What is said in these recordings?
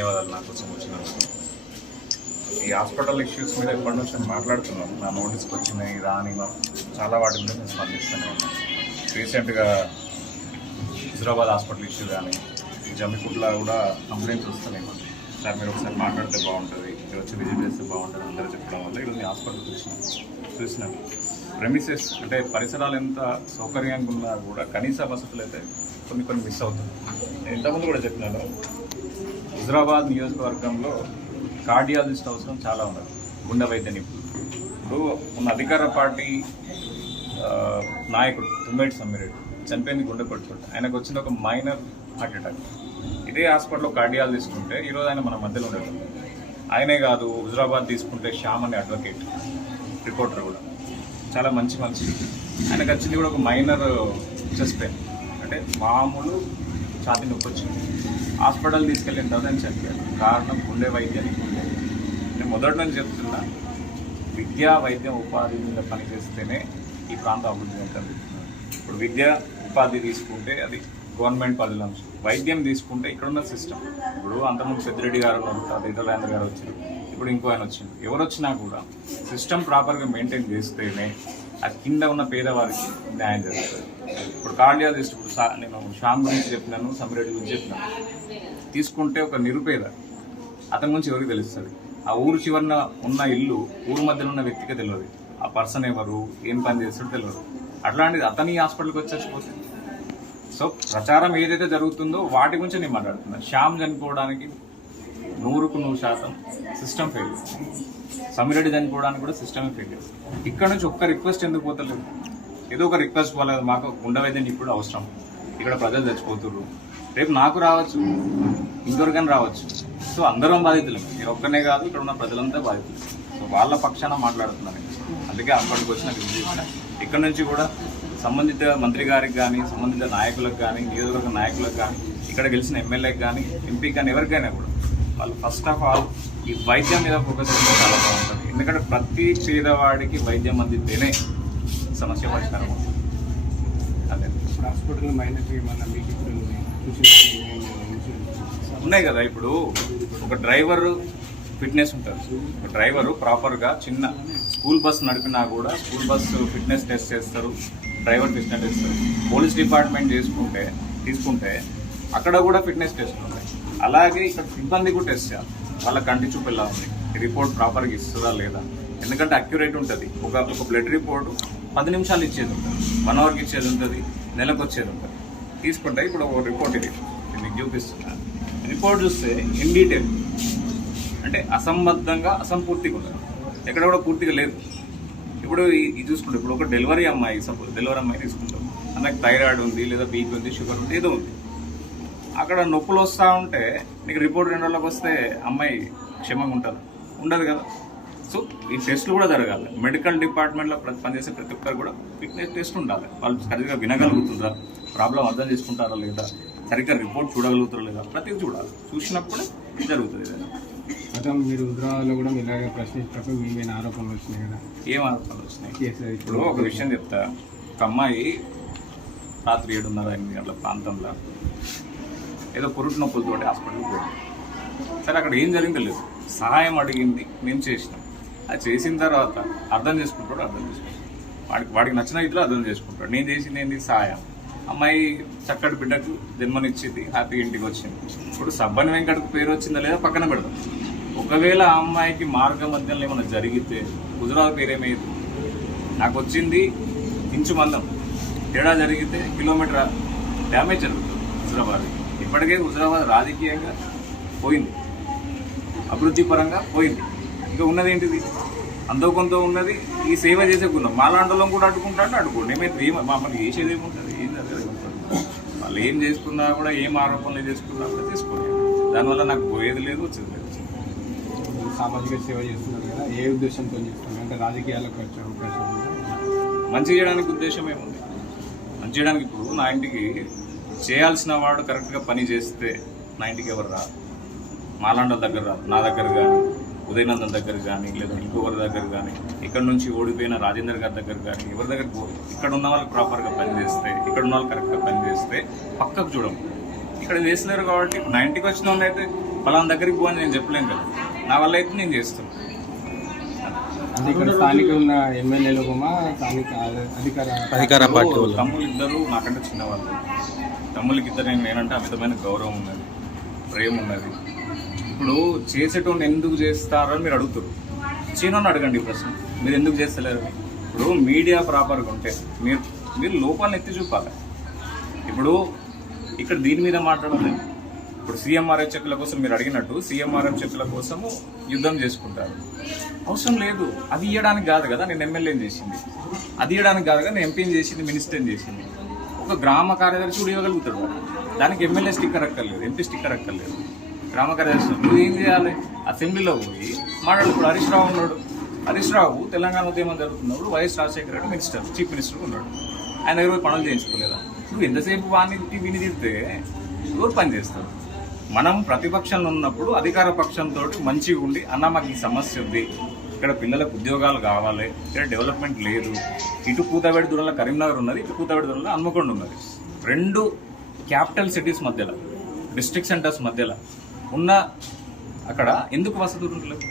ధన్యవాదాలు నా కోసం వచ్చినందుకు. ఈ హాస్పిటల్ ఇష్యూస్ మీద ఎప్పటి నుంచి నేను మాట్లాడుతున్నాను. నా నోటీస్కి వచ్చినాయి రాని చాలా వాటి మీద నేను స్పందిస్తూనే ఉన్నాను. రీసెంట్గా హైదరాబాద్ హాస్పిటల్ ఇష్యూ కానీ ఈ జమ్మికుంటలో కూడా కంప్లైంట్స్ వస్తున్నాయి. సార్ మీరు ఒకసారి మాట్లాడితే బాగుంటుంది, మీరు వచ్చి విజిట్ చేస్తే బాగుంటుంది అందరూ చెప్పడం వల్ల ఈరోజు హాస్పిటల్ చూసినాను. ప్రెమిసెస్ అంటే పరిసరాలు ఎంత సౌకర్యంగా ఉన్నా కూడా కనీస వసతులు అయితే కొన్ని మిస్ అవుతుంది. నేను ఇంతకుముందు కూడా చెప్పినాను, హైదరాబాద్ నియోజకవర్గంలో కార్డియాలజిస్ట్ అవసరం చాలా ఉన్నది, గుండె వైద్య నిపుణులు. ఇప్పుడు ఉన్న అధికార పార్టీ నాయకుడు తుమ్మేటి సమ్మిరెడ్డి చనిపోయింది గుండె కొట్టుకుంటే, ఆయనకు వచ్చిన ఒక మైనర్ హార్ట్ అటాక్. ఇదే హాస్పిటల్లో కార్డియాలజిస్ట్ తీసుకుంటే ఈరోజు ఆయన మన మధ్యలో ఉండేది. ఆయనే కాదు, హైదరాబాద్ తీసుకుంటే శ్యామ్ అనే అడ్వకేట్ రిపోర్టర్ కూడా చాలా మంచి ఆయనకు వచ్చింది కూడా ఒక మైనర్ చెస్ట్ పెయిన్, అంటే మామూలు ఛాతీ నొప్పి వచ్చింది. హాస్పిటల్ తీసుకెళ్ళిన తర్వాత ఆయన చనిపోయారు. కారణం గుండె వైద్యానికి. నేను మొదటి నుంచి చెప్తున్నా, విద్యా వైద్యం ఉపాధి మీద పనిచేస్తేనే ఈ ప్రాంతం అభివృద్ధి ఉంటుంది. ఇప్పుడు విద్య ఉపాధి తీసుకుంటే అది గవర్నమెంట్ పదుల అంశం. వైద్యం తీసుకుంటే ఇక్కడున్న సిస్టమ్, ఇప్పుడు అంతకుముందు పెద్దిరెడ్డి గారు ఉన్నారు, తర్వాత ఇతరులందరూ గారు వచ్చారు, ఇప్పుడు ఇంకో ఆయన వచ్చింది. ఎవరు వచ్చినా కూడా సిస్టమ్ ప్రాపర్గా మెయింటైన్ చేస్తేనే అది కింద ఉన్న పేదవారికి న్యాయం జరుగుతుంది. ఇప్పుడు కార్డియాలజిస్ట్, ఇప్పుడు నేను శ్యామ్ గురించి చెప్పినాను, సమ్మిరెడ్డి గురించి చెప్పినాను. తీసుకుంటే ఒక నిరుపేద, అతని గురించి ఎవరికి తెలుస్తుంది? ఆ ఊరు చివరన ఉన్న ఇల్లు ఊరు మధ్యలో ఉన్న వ్యక్తికి తెలియదు, ఆ పర్సన్ ఎవరు, ఏం పని చేస్తాడో తెలియదు. అట్లాంటిది అతని హాస్పిటల్కి వచ్చేసిపోతుంది. సో ప్రచారం ఏదైతే జరుగుతుందో వాటి గురించి నేను మాట్లాడుతున్నాను. శ్యామ్ చనిపోవడానికి 100% సిస్టమ్ ఫెయిల్. సమ్మిరెడ్డి చనిపోవడానికి కూడా సిస్టమే ఫెయిల్. ఇక్కడ నుంచి ఒక్క రిక్వెస్ట్ ఎందుకు పోతలేదు? ఏదో ఒక రిక్వెస్ట్ పోలేదు, మాకు గుండె వైద్యం ఇప్పుడు అవసరం, ఇక్కడ ప్రజలు చచ్చిపోతున్నారు, రేపు నాకు రావచ్చు, ఇంకొకరికైనా రావచ్చు. సో అందరం బాధితులు, మీరు ఒక్కనే కాదు, ఇక్కడ ఉన్న ప్రజలంతా బాధితులు. సో వాళ్ళ పక్షాన మాట్లాడుతున్నాను. అందుకే హాస్పిటల్కి వచ్చిన విజిట్. ఇక్కడ నుంచి కూడా సంబంధిత మంత్రి గారికి కానీ, సంబంధిత నాయకులకు కానీ, నియోజకవర్గ నాయకులకు కానీ, ఇక్కడ గెలిచిన ఎమ్మెల్యేకి కానీ, ఎంపీకి కానీ, ఎవరికైనా కూడా వాళ్ళు ఫస్ట్ ఆఫ్ ఆల్ ఈ వైద్యం మీద ఫోకస్ చేస్తే చాలా బాగుంటుంది. ఎందుకంటే ప్రతి పేదవాడికి వైద్యం అందితేనే సమస్య పరిష్కారం అవుతుంది. అదే హాస్పిటల్ ఉన్నాయి కదా. ఇప్పుడు ఒక డ్రైవర్ ఫిట్నెస్ ఉంటుంది, ఒక డ్రైవరు ప్రాపర్గా చిన్న స్కూల్ బస్ నడిపినా కూడా స్కూల్ బస్సు ఫిట్నెస్ టెస్ట్ చేస్తారు, డ్రైవర్ ఫిట్నెస్ చేస్తారు. పోలీస్ డిపార్ట్మెంట్ తీసుకుంటే అక్కడ కూడా ఫిట్నెస్ టెస్ట్ ఉంటాయి. అలాగే ఇక్కడ సిబ్బంది కూడా టెస్ట్ చేయాలి, వాళ్ళ కంటి చూపు ఎలా ఉంది, రిపోర్ట్ ప్రాపర్గా ఇస్తుందా లేదా. ఎందుకంటే అక్యురేట్ ఉంటుంది. ఒక బ్లడ్ రిపోర్టు 10 నిమిషాలు ఇచ్చేది ఉంటుంది, 1 అవర్కి ఇచ్చేది ఉంటుంది, నెలకు వచ్చేది ఉంటుంది. తీసుకుంటే ఇప్పుడు ఒక రిపోర్ట్ ఇది మీకు చూపిస్తున్నాను. రిపోర్ట్ చూస్తే ఇన్ డీటెయిల్, అంటే అసంబద్ధంగా అసంపూర్తిగా ఉండదు, ఎక్కడ కూడా పూర్తిగా లేదు. ఇప్పుడు ఇది చూసుకుంటే, ఇప్పుడు ఒక డెలివరీ అమ్మాయి, సపోజ్ డెలివరీ అమ్మాయి తీసుకుంటాం, అందుకు థైరాయిడ్ ఉంది, లేదా బీపీ ఉంది, షుగర్ ఉంది, ఏదో ఉంది. అక్కడ నొప్పులు వస్తూ ఉంటే నీకు రిపోర్ట్ 2 రోజులకు వస్తే అమ్మాయి క్షేమంగా ఉంటుంది? ఉండదు కదా. సో ఈ టెస్టులు కూడా జరగాలి. మెడికల్ డిపార్ట్మెంట్లో పనిచేసే ప్రతి ఒక్కరు కూడా ఫిట్నెస్ టెస్ట్ ఉండాలి. వాళ్ళు సరిగ్గా వినగలుగుతుందా, ప్రాబ్లం అర్థం చేసుకుంటారా లేదా, సరిగ్గా రిపోర్ట్ చూడగలుగుతారా లేదా, ప్రతిదీ చూడాలి. చూసినప్పుడే జరుగుతుంది. అదే మీరు హైదరాబాద్లో కూడా ఇలాగే ప్రశ్నించినప్పుడు మీమైన ఆరోపణలు వచ్చినాయి కదా? ఏం ఆరోపణలు వచ్చినాయి? ఇప్పుడు ఒక విషయం చెప్తా. ఒక అమ్మాయి రాత్రి 7:30-8 గంటల ప్రాంతంలో ఏదో పురుటి నొప్పులతో హాస్పిటల్కి పోయింది. సరే, అక్కడ ఏం జరిగిందో లేదు, సహాయం అడిగింది, మేము చేసినాం. అది చేసిన తర్వాత అర్థం చేసుకుంటాడు, వాడికి నచ్చిన ఇట్లా అర్థం చేసుకుంటాడు. నేను చేసింది ఏంటి? సహాయం. అమ్మాయి చక్కటి బిడ్డకు జన్మనిచ్చింది, హ్యాపీగా ఇంటికి వచ్చింది. ఇప్పుడు సబ్బని వెంకటకు పేరు వచ్చిందా లేదా పక్కన పెడతాం. ఒకవేళ ఆ అమ్మాయికి మార్గ మధ్యంలో ఏమైనా జరిగితే హుజరాబాద్ పేరేమయ్యేది? నాకు వచ్చింది ఇంచు మందం, తేడా జరిగితే కిలోమీటర్ డ్యామేజ్ జరుగుతుంది హుజరాబాద్. ఇప్పటికే హుజరాబాద్ రాజకీయంగా పోయింది, అభివృద్ధి పరంగా పోయింది. ఇంకా ఉన్నది ఏంటిది? అంతో కొంత ఉన్నది ఈ సేవ చేసే గుణం. మాలాండలం కూడా అడ్డుకుంటాడు, అడ్డుకోండి. ఏమైతే మమ్మల్ని చేసేది ఏముంటుంది? ఏం జరగదు. వాళ్ళు ఏం చేసుకున్నా కూడా, ఏం ఆరోపణలు చేసుకున్నా కూడా తీసుకోలేదు. దానివల్ల నాకు పోయేది లేదు, వచ్చేది లేదు. సామాజిక సేవ చేస్తున్నారు కదా, ఏ ఉద్దేశంతో చేస్తున్నారు? అంటే రాజకీయాలకు వచ్చే అవకాశం మంచి చేయడానికి ఉద్దేశం ఏముంది? మంచి చేయడానికి ఇప్పుడు నా ఇంటికి చేయాల్సిన వాడు కరెక్ట్గా పని చేస్తే నా ఇంటికి ఎవరు రాదు. మాలాండల దగ్గర రాదు, నా దగ్గర కానీ, ఉదయనందన్ దగ్గర కానీ, లేదా ఇంకొకరి దగ్గర కానీ, ఇక్కడ నుంచి ఓడిపోయిన రాజేందర్ గారి దగ్గర కానీ, ఎవరి దగ్గర ఇక్కడ ఉన్న వాళ్ళు ప్రాపర్గా పనిచేస్తే, ఇక్కడ ఉన్న వాళ్ళు కరెక్ట్గా పనిచేస్తే పక్కకు చూడము. ఇక్కడ వేసలేరు కాబట్టి నా ఇంటికి వచ్చిన వాళ్ళు అయితే పలానా దగ్గరికి పోని నేను చెప్పలేను కదా, నా వల్ల అయితే నేను చేస్తాను. అంటే ఇక్కడ స్థానిక ఉన్న ఎమ్మెల్యేలు స్థానిక అధికార పార్టీ వాళ్ళు తమ్ముళ్ళు ఇద్దరు నాకంటే చిన్నవాళ్ళు. తమ్ముళ్ళకి ఇద్దరు నేనంటే అమితమైన గౌరవం ఉన్నది, ప్రేమ ఉన్నది. ఇప్పుడు చేసేటోని ఎందుకు చేస్తారో అని మీరు అడుగుతారు. చేయనని అడగండి ఈ ప్రశ్న, మీరు ఎందుకు చేస్తలేరు? ఇప్పుడు మీడియా ప్రాపర్గా ఉంటే మీరు లోపాలను ఎత్తి చూపాలి. ఇప్పుడు ఇక్కడ దీని మీద మాట్లాడలేదు. ఇప్పుడు సీఎంఆర్ఎఫ్ చెక్కుల కోసం మీరు అడిగినట్టు సీఎంఆర్ఎఫ్ చెక్కుల కోసము యుద్ధం చేసుకుంటారు. అవసరం లేదు. అది ఇవ్వడానికి కాదు కదా నేను ఎమ్మెల్యేని చేసింది, అది ఇవ్వడానికి కాదు కదా నేను ఎంపీని చేసింది, మినిస్టర్ని చేసింది. ఒక గ్రామ కార్యదర్శి కూడా ఇవ్వగలుగుతాడు వాడు. దానికి ఎమ్మెల్యే స్టిక్కర్ అక్కర్లేదు, ఎంపీ స్టిక్కర్ అక్కర్లేదు. గ్రామ కార్యదర్శి నువ్వు ఏం చేయాలి? అసెంబ్లీలో పోయి మాట్లాడు. ఇప్పుడు హరీష్ రావు ఉన్నాడు. హరీష్ రావు తెలంగాణ ఉద్యమం జరుగుతున్నప్పుడు YS Rajasekhara Reddy minister, chief minister ఉన్నాడు. ఆయన దగ్గర పోయి పనులు చేయించుకోలేదా? నువ్వు ఎంతసేపు వాడిని విని తిడితే ఎవరు పని చేస్తారు? మనం ప్రతిపక్షంలో ఉన్నప్పుడు అధికార పక్షంతో మంచిగా ఉండి అన్న మాకు ఈ సమస్య ఉంది, ఇక్కడ పిల్లలకు ఉద్యోగాలు కావాలి, ఇక్కడ డెవలప్మెంట్ లేదు. ఇటు కూతవేడి దూరంలో కరీంనగర్ ఉన్నది, ఇటు కూతవేడి దూరంలో హన్మకొండ ఉన్నది. రెండు క్యాపిటల్ సిటీస్ మధ్యలో, డిస్ట్రిక్ట్ సెంటర్స్ మధ్యలో ఉన్న అక్కడ ఎందుకు వసతి ఉండలేదు?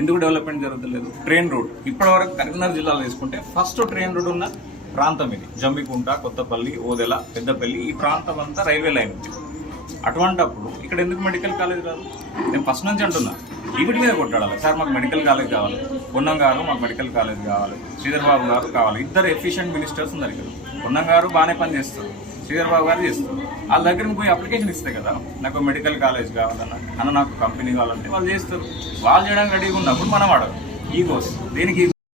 ఎందుకు డెవలప్మెంట్ జరుగుతలేదు? ట్రైన్ రోడ్ ఇప్పటివరకు కరీంనగర్ జిల్లాలో తీసుకుంటే ఫస్ట్ ట్రైన్ రోడ్ ఉన్న ప్రాంతం ఇది. జమ్మికుంట, కొత్తపల్లి, ఓదెల, పెద్దపల్లి ఈ ప్రాంతం అంతా రైల్వే లైన్ ఉంది. అటువంటప్పుడు ఇక్కడ ఎందుకు మెడికల్ కాలేజ్ రాదు? నేను ఫస్ట్ నుంచి అంటున్నా, వీటి మీద కొట్టాడాలి. సార్ మాకు మెడికల్ కాలేజ్ కావాలి, పొన్నం గారు మాకు మెడికల్ కాలేజ్ కావాలి, శ్రీధర్ బాబు గారు కావాలి. ఇద్దరు ఎఫిషియెంట్ మినిస్టర్స్ ఉన్నారు ఇక్కడ. పొన్నం గారు బాగానే పని చేస్తారు, శ్రీధర్ బాబు గారు చేస్తారు. వాళ్ళ దగ్గర పోయి అప్లికేషన్ ఇస్తే కదా నాకు మెడికల్ కాలేజ్ కావాలన్నా, నాకు కంపెనీ కావాలంటే వాళ్ళు చేస్తారు. వాళ్ళు చేయడానికి రెడీగా ఉన్నప్పుడు మనం అడగం. ఈగోస్ దేనికి?